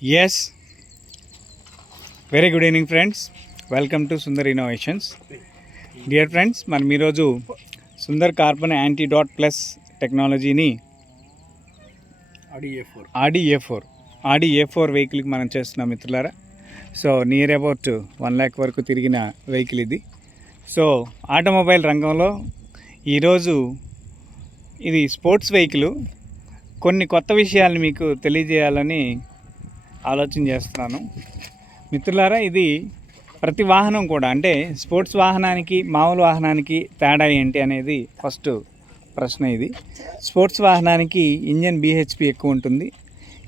Yes, very good evening friends. Welcome to Sundar Innovations. Dear friends, మనం ఈరోజు Sundar carbon antidote plus టెక్నాలజీని ఆడి ఏ4 వెహికల్కి మనం చేస్తున్నాం మిత్రులారా. సో నియర్ అబౌట్ 1 lakh వరకు తిరిగిన వెహికల్ ఇది. సో ఆటోమొబైల్ రంగంలో ఈరోజు ఇది స్పోర్ట్స్ వెహికల్. కొన్ని కొత్త విషయాలు మీకు తెలియజేయాలని ఆలోచన చేస్తున్నాను మిత్రులారా. ఇది ప్రతి వాహనం కూడా, అంటే స్పోర్ట్స్ వాహనానికి మామూలు వాహనానికి తేడా ఏంటి అనేది ఫస్ట్ ప్రశ్న. ఇది స్పోర్ట్స్ వాహనానికి ఇంజన్ BHP ఎక్కువ ఉంటుంది.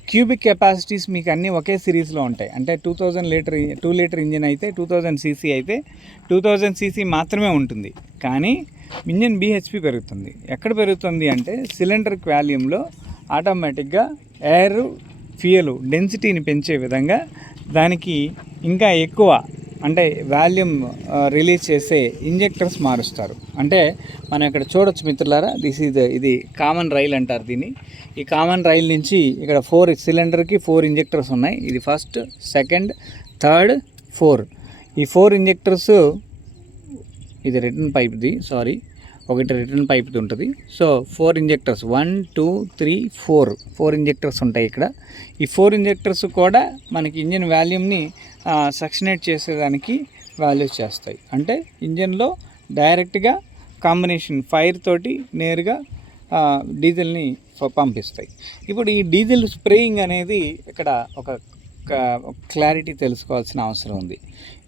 క్యూబిక్ కెపాసిటీస్ మీకు అన్నీ ఒకే సిరీస్లో ఉంటాయి. అంటే 2 లీటర్ ఇంజన్ అయితే 2000 cc అయితే 2000 cc మాత్రమే ఉంటుంది. కానీ ఇంజన్ BHP పెరుగుతుంది. ఎక్కడ పెరుగుతుంది అంటే సిలిండర్ వాల్యూమ్లో ఆటోమేటిక్గా ఎయిర్ ఫ్యూయల్ డెన్సిటీని పెంచే విధంగా దానికి ఇంకా ఎక్కువ అంటే వాల్యూమ్ రిలీజ్ చేసే ఇంజెక్టర్స్ మారుస్తారు. అంటే మనం ఇక్కడ చూడొచ్చు మిత్రులారా, ఇది కామన్ రైల్ అంటారు దీన్ని. ఈ కామన్ రైల్ నుంచి ఇక్కడ 4 సిలిండర్కి 4 ఇంజెక్టర్స్ ఉన్నాయి. ఇది ఫస్ట్, సెకండ్, థర్డ్, 4. ఈ 4 ఇంజెక్టర్స్, ఇది రిటర్న్ పైప్ది, ఒకటి రిటర్న్ పైప్ది ఉంటుంది. సో 4 ఇంజెక్టర్స్, 1 2 3 4 ఇంజెక్టర్స్ ఉంటాయి ఇక్కడ. ఈ 4 ఇంజెక్టర్స్ కూడా మనకి ఇంజిన్ వాల్యూమ్ని సక్సినేట్ చేసేదానికి వాల్యూస్ చేస్తాయి. అంటే ఇంజన్లో డైరెక్ట్గా కాంబినేషన్ ఫైర్ తోటి నేరుగా డీజిల్ని పంపిస్తాయి. ఇప్పుడు ఈ డీజిల్ స్ప్రేయింగ్ అనేది ఇక్కడ ఒక క్లారిటీ తెలుసుకోవాల్సిన అవసరం ఉంది.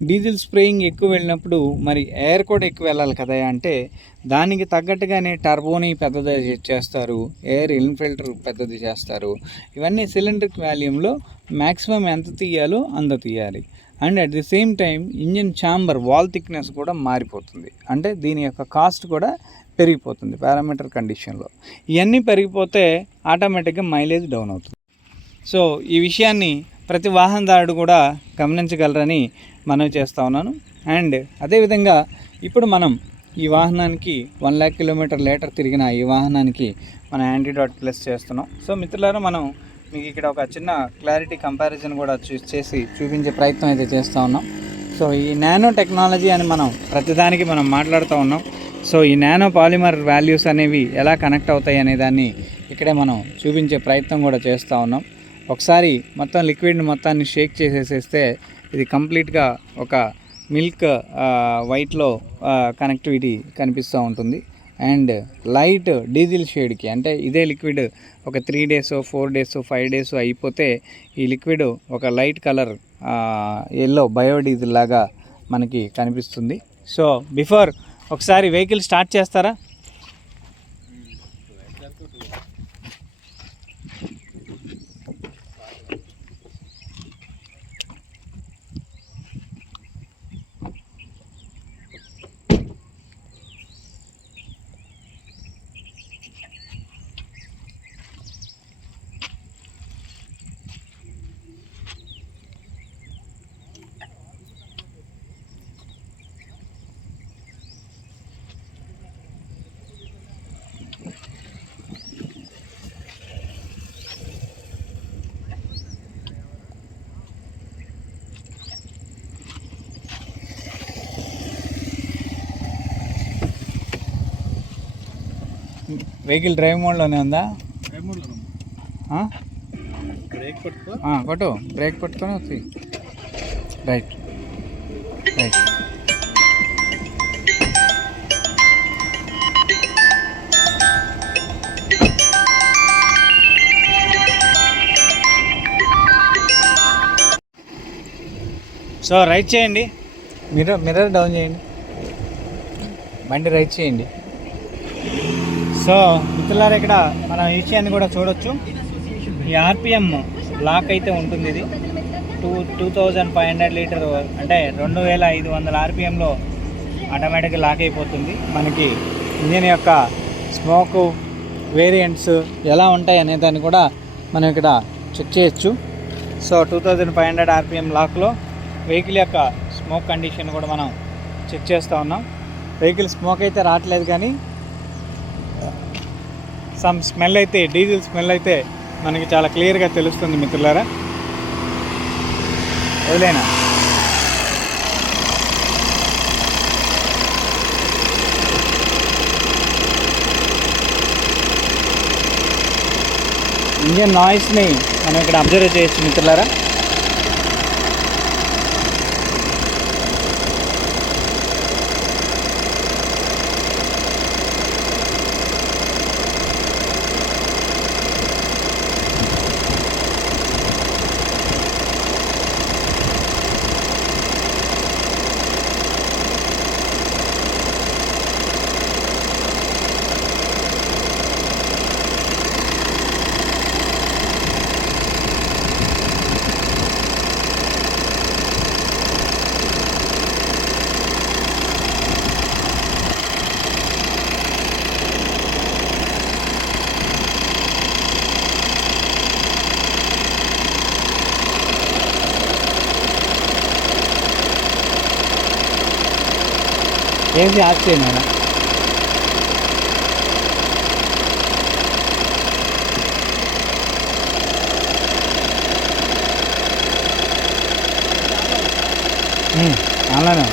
డీజిల్ స్ప్రేయింగ్ ఎక్కువ వెళ్ళినప్పుడు మరి ఎయిర్ కూడా ఎక్కువ వెళ్ళాలి కదా. అంటే దానికి తగ్గట్టుగానే టర్బోని పెద్దది చేస్తారు, ఎయిర్ ఇన్ఫిల్టర్ పెద్దది చేస్తారు. ఇవన్నీ సిలిండర్ వాల్యూమ్లో మ్యాక్సిమం ఎంత తీయాలో అంత తీయాలి. And at the same time engine chamber wall thickness కూడా మారిపోతుంది. అంటే దీని యొక్క కాస్ట్ కూడా పెరిగిపోతుంది పారామీటర్ కండిషన్లో. ఇవన్నీ పెరిగిపోతే ఆటోమేటిక్గా మైలేజ్ డౌన్ అవుతుంది. సో ఈ విషయాన్ని ప్రతి వాహనదారుడు కూడా గమనించగలరని మనవి చేస్తూ ఉన్నాను. అండ్ అదేవిధంగా ఇప్పుడు మనం ఈ వాహనానికి 1 lakh కిలోమీటర్ లీటర్ తిరిగిన ఈ వాహనానికి మన యాంటీడాట్ ప్లస్ చేస్తున్నాం. సో మిత్రులారా, మనం మీకు ఇక్కడ ఒక చిన్న క్లారిటీ కంపారిజన్ కూడా చేసి చూపించే ప్రయత్నం అయితే చేస్తూ ఉన్నాం. సో ఈ నానో టెక్నాలజీ అని మనం ప్రతిదానికి మనం మాట్లాడుతూ ఉన్నాం. సో ఈ నానో పాలిమర్ వాల్యూస్ అనేవి ఎలా కనెక్ట్ అవుతాయి అనే దాన్ని ఇక్కడే మనం చూపించే ప్రయత్నం కూడా చేస్తూ ఉన్నాం. ఒకసారి మొత్తం లిక్విడ్ని మొత్తాన్ని షేక్ చేసేసేస్తే ఇది కంప్లీట్గా ఒక మిల్క్ వైట్లో కనెక్టివిటీ కనిపిస్తూ ఉంటుంది. అండ్ లైట్ డీజిల్ షేడ్కి, అంటే ఇదే లిక్విడ్ ఒక 3 days 4 days 5 days అయిపోతే ఈ లిక్విడ్ ఒక లైట్ కలర్ ఎల్లో బయోడీజిల్ లాగా మనకి కనిపిస్తుంది. సో బిఫోర్ ఒకసారి వెహికల్ స్టార్ట్ చేస్తారా? వెహికల్ డ్రైవ్ మోడ్లోనే ఉందా? కొట్టు, బ్రేక్ పట్టుకొని వచ్చి రైట్. సో రైట్ చేయండి, మిర్రర్ డౌన్ చేయండి, బండి రైట్ చేయండి. సో మిత్రులారా, ఇక్కడ మనం ఈ విషయాన్ని కూడా చూడొచ్చు. ఈ RPM లాక్ అయితే ఉంటుంది. ఇది 2500 లీటర్, అంటే 2500 RPMలో ఆటోమేటిక్గా లాక్ అయిపోతుంది. మనకి ఇంజిన్ యొక్క స్మోకు వేరియంట్స్ ఎలా ఉంటాయి అనే దాన్ని కూడా మనం ఇక్కడ చెక్ చేయొచ్చు. సో 2500 RPM లాక్లో వెహికల్ యొక్క స్మోక్ కండిషన్ కూడా మనం చెక్ చేస్తూ ఉన్నాం. వెహికల్ స్మోక్ అయితే రావట్లేదు, కానీ సమ్ స్మెల్ అయితే, డీజిల్ స్మెల్ అయితే మనకి చాలా క్లియర్గా తెలుస్తుంది మిత్రులారా. వదిలేనా? ఇంజన్ నాయిస్ని మనం ఇక్కడ అబ్జర్వ్ చేయొచ్చు మిత్రులారా. ఏసీ ఆఫ్ చేయండి ఆయన. అలానే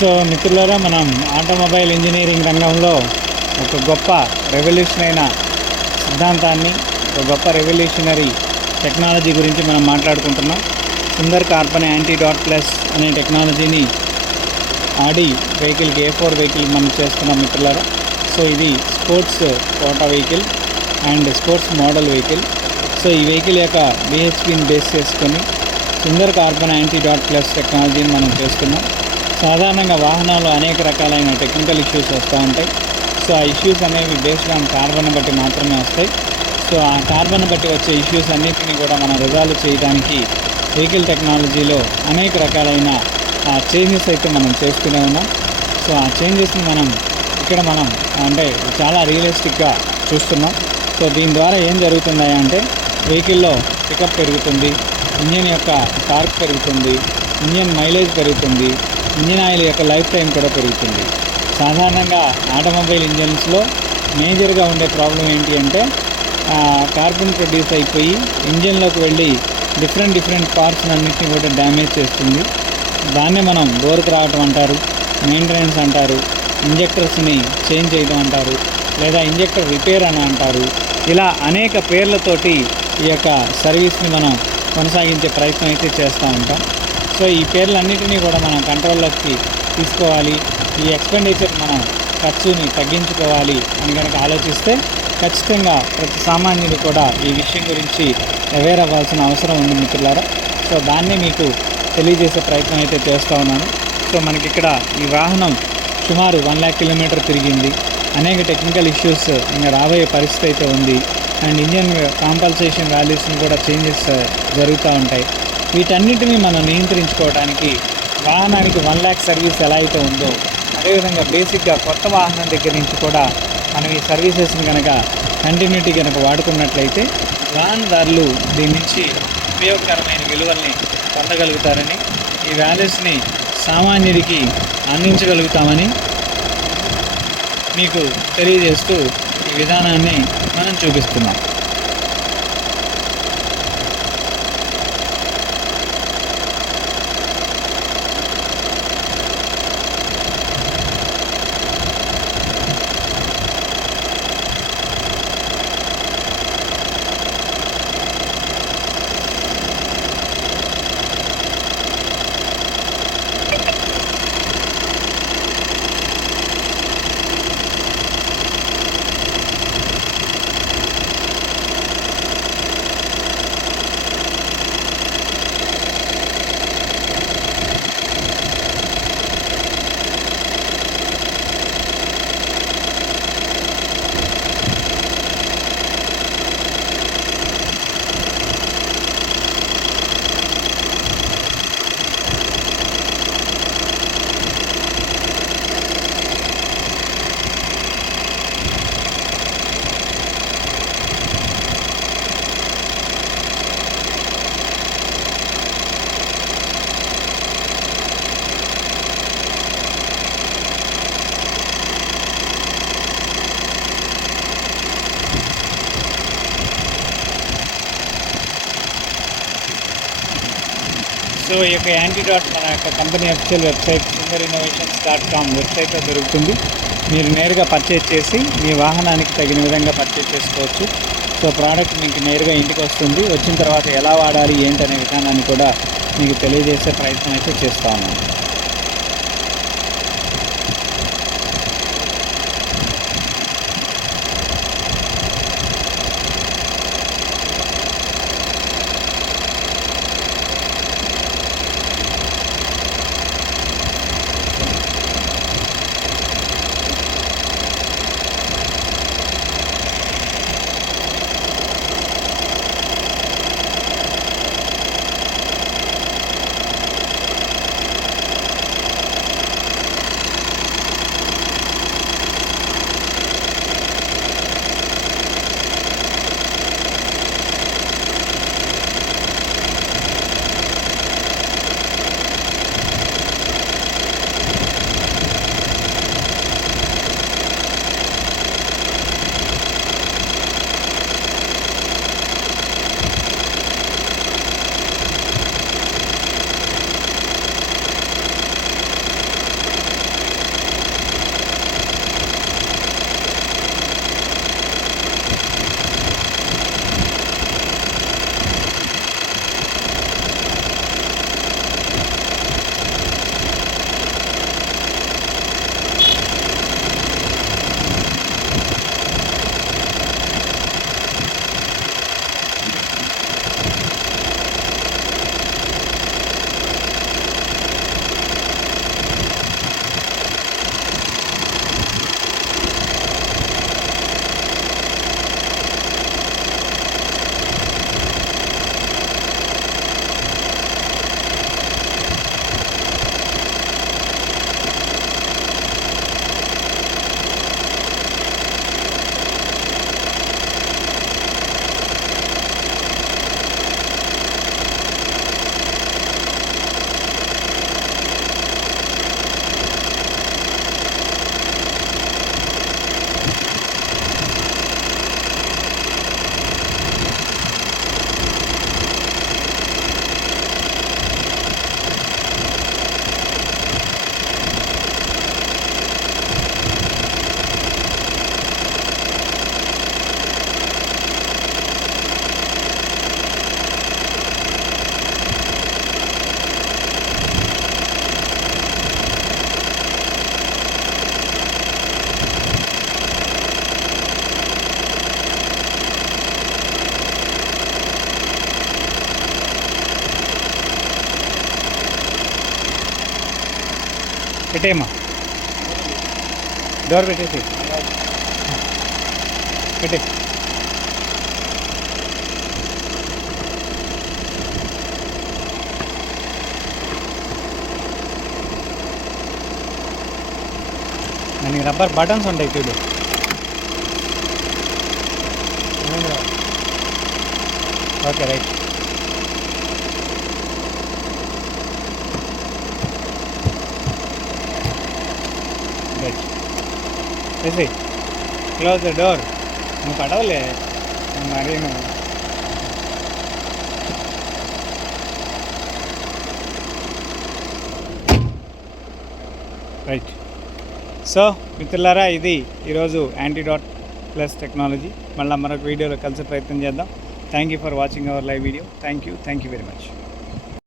సో మిత్రులారా, మనం ఆటోమొబైల్ ఇంజనీరింగ్ రంగంలో ఒక గొప్ప రెవల్యూషన్ అయిన సిద్ధాంతాన్ని, ఒక గొప్ప రెవల్యూషనరీ టెక్నాలజీ గురించి మనం మాట్లాడుకుంటున్నాం. Sundar carbon anti dot plus అనే టెక్నాలజీని ఆడి వెహికల్కి A4 వెహికల్ మనం చేస్తున్నాం మిత్రులారా. సో ఇది sports quota vehicle and sports model vehicle. So ఈ వెహికల్ యొక్క BHPని బేస్ చేసుకొని Sundar carbon anti dot plus టెక్నాలజీని మనం చేస్తున్నాం. సాధారణంగా వాహనాలు అనేక రకాలైన టెక్నికల్ ఇష్యూస్ వస్తూ ఉంటాయి. సో ఆ ఇష్యూస్ అనేవి బేస్డ్ ఆన్ కార్బన్ బట్టి మాత్రమే వస్తాయి. సో ఆ కార్బన్ బట్టి వచ్చే ఇష్యూస్ అన్నింటినీ కూడా మనం రిజాల్వ్ చేయడానికి వెహికల్ టెక్నాలజీలో అనేక రకాలైన చేంజెస్ అయితే మనం చేస్తూనే ఉన్నాం. సో ఆ చేంజెస్ని మనం అంటే చాలా రియలిస్టిక్గా చూస్తున్నాం. సో దీని ద్వారా ఏం జరుగుతున్నాయి అంటే వెహికల్లో పికప్ పెరుగుతుంది, ఇంజిన్ యొక్క టార్క్ పెరుగుతుంది, ఇంజిన్ మైలేజ్ పెరుగుతుంది, ఇంజిన్ ఆయిల్ యొక్క లైఫ్ టైం కూడా పెరుగుతుంది. సాధారణంగా ఆటోమొబైల్ ఇంజన్స్లో మేజర్గా ఉండే ప్రాబ్లం ఏంటి అంటే కార్బన్ ప్రొడ్యూస్ అయిపోయి ఇంజిన్లోకి వెళ్ళి డిఫరెంట్ పార్ట్స్ అన్నింటినీ కూడా డ్యామేజ్ చేస్తుంది. దాన్నే మనం బోర్కు రావటం అంటారు, మెయింటెనెన్స్ అంటారు, ఇంజెక్టర్స్ని చేంజ్ చేయడం అంటారు, లేదా ఇంజెక్టర్ రిపేర్ అని అంటారు. ఇలా అనేక పేర్లతోటి ఈ యొక్క సర్వీస్ని మనం కొనసాగించే ప్రయత్నం అయితే చేస్తూ ఉంటాం. సో ఈ పేర్లన్నిటినీ కూడా మనం కంట్రోల్లోకి తీసుకోవాలి. ఈ ఎక్స్పెండిచర్ మనం ఖర్చుని తగ్గించుకోవాలి అని కనుక ఆలోచిస్తే ఖచ్చితంగా ప్రతి సామాన్యుడు కూడా ఈ విషయం గురించి అవేర్ అవ్వాల్సిన అవసరం ఉంది మిత్రులారా. సో దాన్ని మీకు తెలియజేసే ప్రయత్నం అయితే చేస్తూ ఉన్నాను. సో మనకి ఇక్కడ ఈ వాహనం సుమారు 1,00,000 కిలోమీటర్ తిరిగింది. అనేక టెక్నికల్ ఇష్యూస్ ఇంకా రాబోయే పరిస్థితి అయితే ఉంది. అండ్ ఇంజన్ కాంపల్సేషన్ వాల్యూస్ని కూడా చేంజెస్ జరుగుతూ ఉంటాయి. వీటన్నిటిని మనం నియంత్రించుకోవడానికి వాహనానికి 1,00,000 సర్వీస్ ఎలా అయితే ఉందో అదేవిధంగా బేసిక్గా కొత్త వాహనం దగ్గర నుంచి కూడా మనం ఈ సర్వీసెస్ని కనుక కంటిన్యూటీ కనుక వాడుకున్నట్లయితే వాహనదారులు దీని నుంచి ఉపయోగకరమైన విలువల్ని పొందగలుగుతారని, ఈ వాల్యూస్ని సామాన్యుడికి అందించగలుగుతామని మీకు తెలియజేస్తూ ఈ విధానాన్ని మనం చూపిస్తున్నాం. సో ఈ యొక్క యాంటీడాట్ మన యొక్క కంపెనీ అఫీషియల్ వెబ్సైట్ sundariinnovations.com వెబ్సైట్లో దొరుకుతుంది. మీరు నేరుగా పర్చేజ్ చేసి మీ వాహనానికి తగిన విధంగా పర్చేజ్ చేసుకోవచ్చు. సో ప్రోడక్ట్ మీకు నేరుగా ఇంటికి వస్తుంది. వచ్చిన తర్వాత ఎలా వాడాలి ఏంటనే విధానాన్ని కూడా మీకు తెలియజేసే ప్రయత్నం అయితే చేస్తూ ఉన్నాను. పెట్టేయమ్మా, డోర్ పెట్టేసి పెట్టే. దానికి రబ్బర్ బటన్స్ ఉంటాయి చూడు. Okay right. రైట్ వేసి క్లోజ్ ద డోర్. నువ్వు పడవలే మరీ నువ్వు. రైట్. సో మిత్రులారా, ఇది ఈరోజు యాంటీడాట్ ప్లస్ టెక్నాలజీ. మళ్ళీ మరొక వీడియోలో కలిసి ప్రయత్నం చేద్దాం. Thank you for watching our live video. Thank you very much.